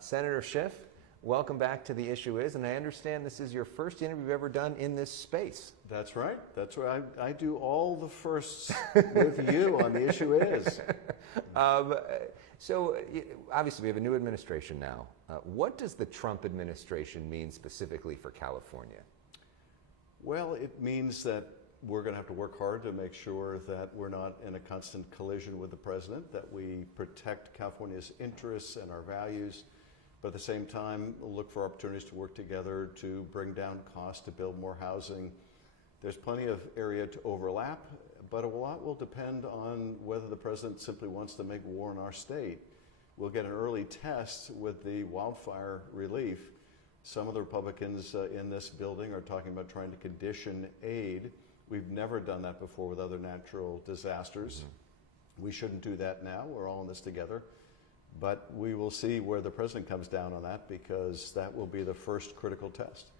Senator Schiff, welcome back to The Issue Is, and I understand this is your first interview you've ever done in this space. That's right. That's right. I do all the firsts with you on The Issue Is. So obviously we have a new administration now. What does the Trump administration mean specifically for California? Well, it means that we're going to have to work hard to make sure that we're not in a constant collision with the president, that we protect California's interests and our values, but at the same time look for opportunities to work together to bring down costs, to build more housing. There's plenty of area to overlap, but a lot will depend on whether the president simply wants to make war on our state. We'll get an early test with the wildfire relief. Some of the Republicans in this building are talking about trying to condition aid. We've never done that before with other natural disasters. We shouldn't do that now. We're all in this together. But we will see where the president comes down on that, because that will be the first critical test.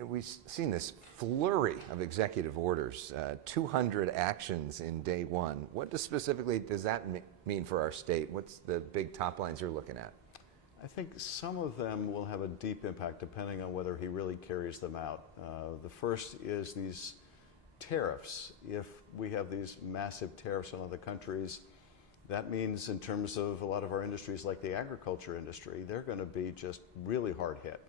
We've seen this flurry of executive orders, 200 actions in day one. What specifically does that mean for our state? What's the big top lines you're looking at? I think some of them will have a deep impact depending on whether he really carries them out. The first is these tariffs. If we have these massive tariffs on other countries, that means in terms of a lot of our industries like the agriculture industry, they're going to be just really hard hit.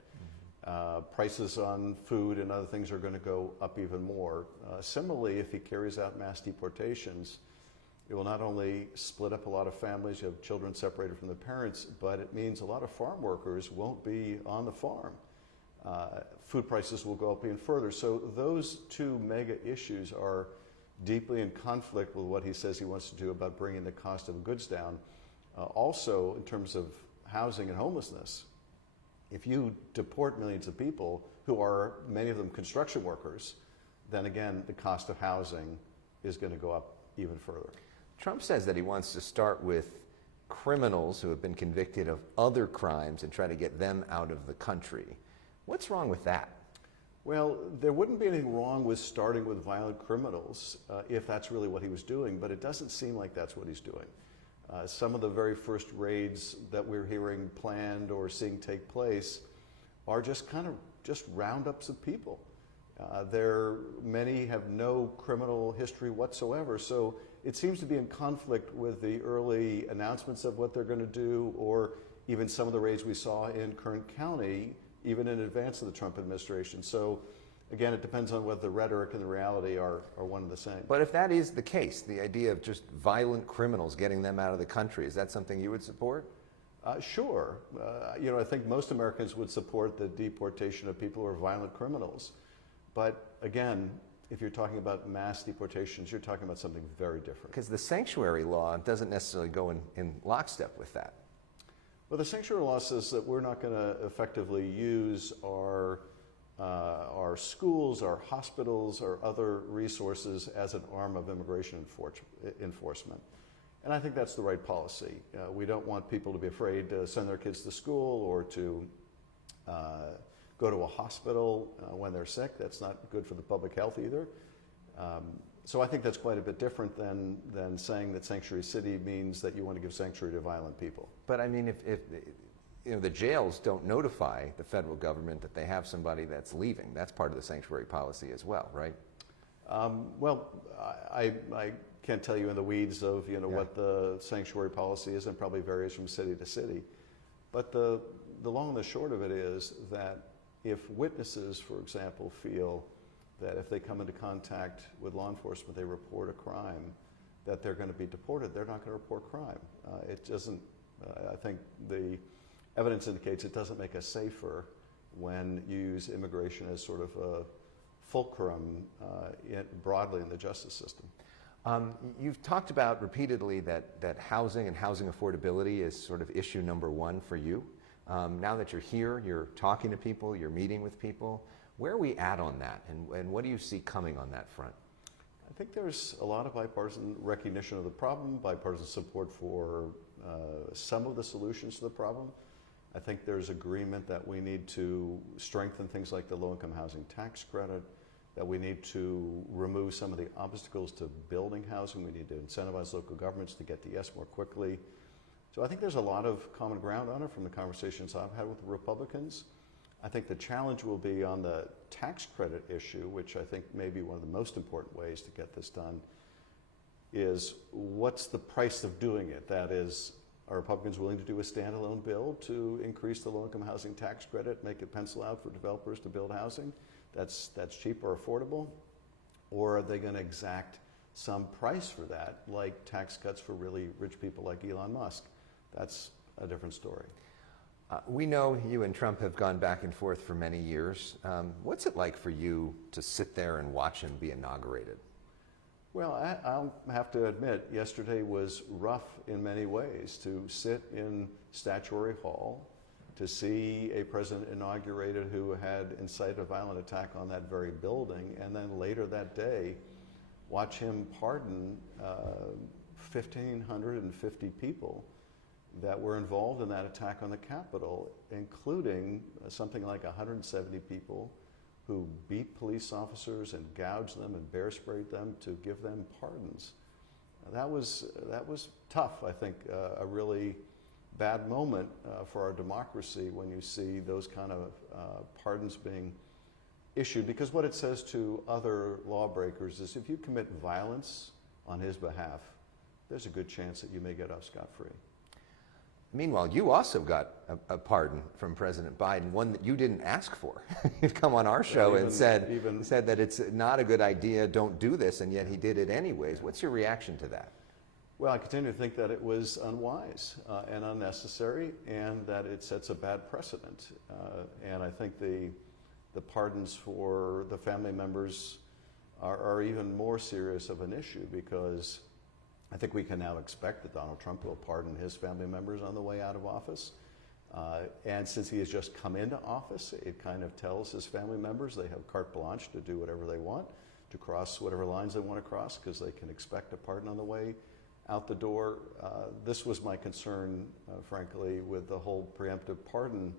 Prices on food and other things are going to go up even more. Similarly, if he carries out mass deportations, it will not only split up a lot of families, you have children separated from the parents, but it means a lot of farm workers won't be on the farm. Food prices will go up even further. So those two mega issues are deeply in conflict with what he says he wants to do about bringing the cost of goods down. Also, in terms of housing and homelessness, if you deport millions of people who are, many of them, construction workers, then again, the cost of housing is going to go up even further. Trump says that he wants to start with criminals who have been convicted of other crimes and try to get them out of the country. What's wrong with that? Well, there wouldn't be anything wrong with starting with violent criminals if that's really what he was doing, but it doesn't seem like that's what he's doing. Some of the very first raids that we're hearing planned or seeing take place are just kind of roundups of people. Many have no criminal history whatsoever, so it seems to be in conflict with the early announcements of what they're going to do, or even some of the raids we saw in Kern County, even in advance of the Trump administration. So again, it depends on whether the rhetoric and the reality are one and the same. But if that is the case, the idea of just violent criminals, getting them out of the country, is that something you would support? Sure. I think most Americans would support the deportation of people who are violent criminals. But again, if you're talking about mass deportations, you're talking about something very different. Because the sanctuary law doesn't necessarily go in lockstep with that. Well, the sanctuary law says that we're not going to effectively use our schools, our hospitals, or other resources as an arm of immigration enforcement. And I think that's the right policy. We don't want people to be afraid to send their kids to school or to go to a hospital when they're sick. That's not good for the public health either. So I think that's quite a bit different than saying that sanctuary city means that you want to give sanctuary to violent people. But I mean, if the jails don't notify the federal government that they have somebody that's leaving, that's part of the sanctuary policy as well, right? Well, I can't tell you in the weeds of what the sanctuary policy is, and probably varies from city to city. But the long and the short of it is that if witnesses, for example, feel that if they come into contact with law enforcement, they report a crime, that they're going to be deported, they're not going to report crime. It doesn't, I think the evidence indicates it doesn't make us safer when you use immigration as sort of a fulcrum broadly in the justice system. You've talked about repeatedly that housing and housing affordability is sort of issue number one for you. Now that you're here, you're talking to people, you're meeting with people. Where are we at on that, and what do you see coming on that front? I think there's a lot of bipartisan recognition of the problem, bipartisan support for some of the solutions to the problem. I think there's agreement that we need to strengthen things like the low-income housing tax credit, that we need to remove some of the obstacles to building housing. We need to incentivize local governments to get to yes more quickly. So I think there's a lot of common ground on it from the conversations I've had with the Republicans. I think the challenge will be on the tax credit issue, which I think may be one of the most important ways to get this done, is what's the price of doing it? That is, are Republicans willing to do a standalone bill to increase the low-income housing tax credit, make it pencil out for developers to build housing that's cheap or affordable? Or are they going to exact some price for that, like tax cuts for really rich people like Elon Musk? That's a different story. We know you and Trump have gone back and forth for many years. What's it like for you to sit there and watch him be inaugurated? Well, I'll have to admit, yesterday was rough in many ways. To sit in Statuary Hall, to see a president inaugurated who had incited a violent attack on that very building, and then later that day, watch him pardon 1,550 people that were involved in that attack on the Capitol, including something like 170 people who beat police officers and gouged them and bear sprayed them to give them pardons. That was tough, I think, a really bad moment for our democracy when you see those kind of pardons being issued, because what it says to other lawbreakers is if you commit violence on his behalf, there's a good chance that you may get off scot-free. Meanwhile, you also got a pardon from President Biden, one that you didn't ask for. You've come on our show and said that it's not a good idea, don't do this, and yet he did it anyways. What's your reaction to that? Well, I continue to think that it was unwise and unnecessary, and that it sets a bad precedent. And I think the pardons for the family members are even more serious of an issue, because I think we can now expect that Donald Trump will pardon his family members on the way out of office. And since he has just come into office, it kind of tells his family members they have carte blanche to do whatever they want, to cross whatever lines they want to cross, because they can expect a pardon on the way out the door. This was my concern, frankly, with the whole preemptive pardon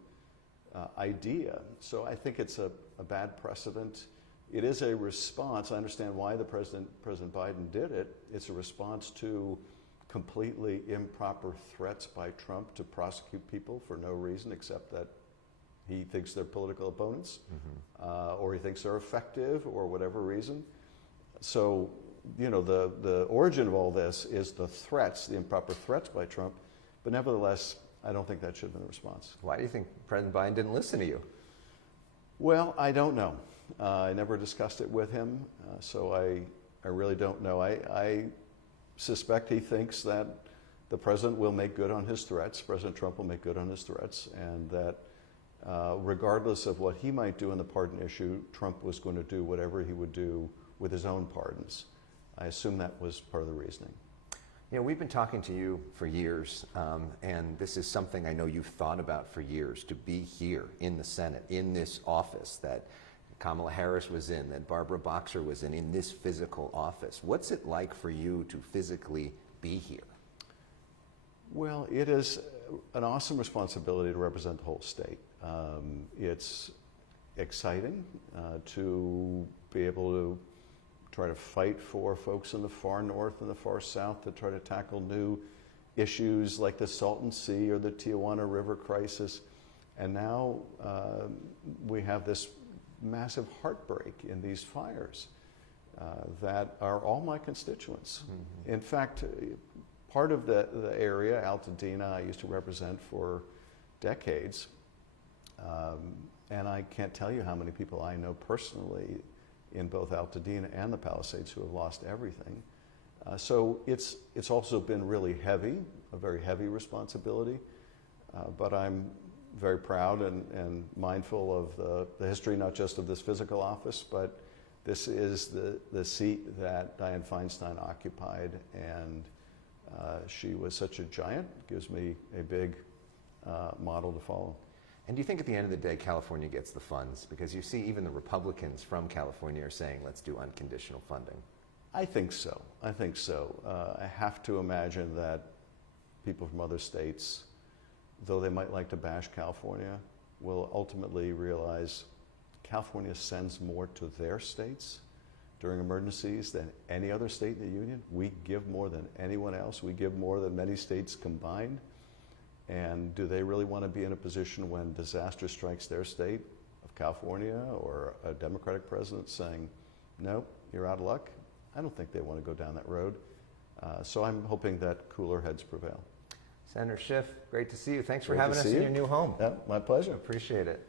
idea. So I think it's a bad precedent. It is a response. I understand why President Biden did it. It's a response to completely improper threats by Trump to prosecute people for no reason except that he thinks they're political opponents, or he thinks they're effective, or whatever reason. So, you know, the origin of all this is the threats, the improper threats by Trump. But nevertheless, I don't think that should have been the response. Why do you think President Biden didn't listen to you? Well, I don't know. I never discussed it with him, so I really don't know. I suspect he thinks that the president will make good on his threats, President Trump will make good on his threats, and that regardless of what he might do in the pardon issue, Trump was going to do whatever he would do with his own pardons. I assume that was part of the reasoning. You know, we've been talking to you for years, and this is something I know you've thought about for years, to be here in the Senate, in this office that Kamala Harris was in, that Barbara Boxer was in this physical office. What's it like for you to physically be here? Well, it is an awesome responsibility to represent the whole state. It's exciting to be able to try to fight for folks in the far north and the far south to try to tackle new issues like the Salton Sea or the Tijuana River crisis. And now we have this massive heartbreak in these fires that are all my constituents. In fact, part of the area, Altadena, I used to represent for decades, and I can't tell you how many people I know personally in both Altadena and the Palisades who have lost everything. So it's also been really heavy, a very heavy responsibility, but I'm very proud and mindful of the history, not just of this physical office, but this is the seat that Dianne Feinstein occupied, and she was such a giant. It gives me a big model to follow. And do you think at the end of the day California gets the funds? Because you see even the Republicans from California are saying let's do unconditional funding. I think so. I think so. I have to imagine that people from other states, though they might like to bash California, will ultimately realize California sends more to their states during emergencies than any other state in the union. We give more than anyone else. We give more than many states combined. And do they really want to be in a position when disaster strikes their state of California or a Democratic president saying, nope, you're out of luck? I don't think they want to go down that road. So I'm hoping that cooler heads prevail. Senator Schiff, great to see you. Thanks for Great having to us see in you. your new home. Yeah, my pleasure. Appreciate it.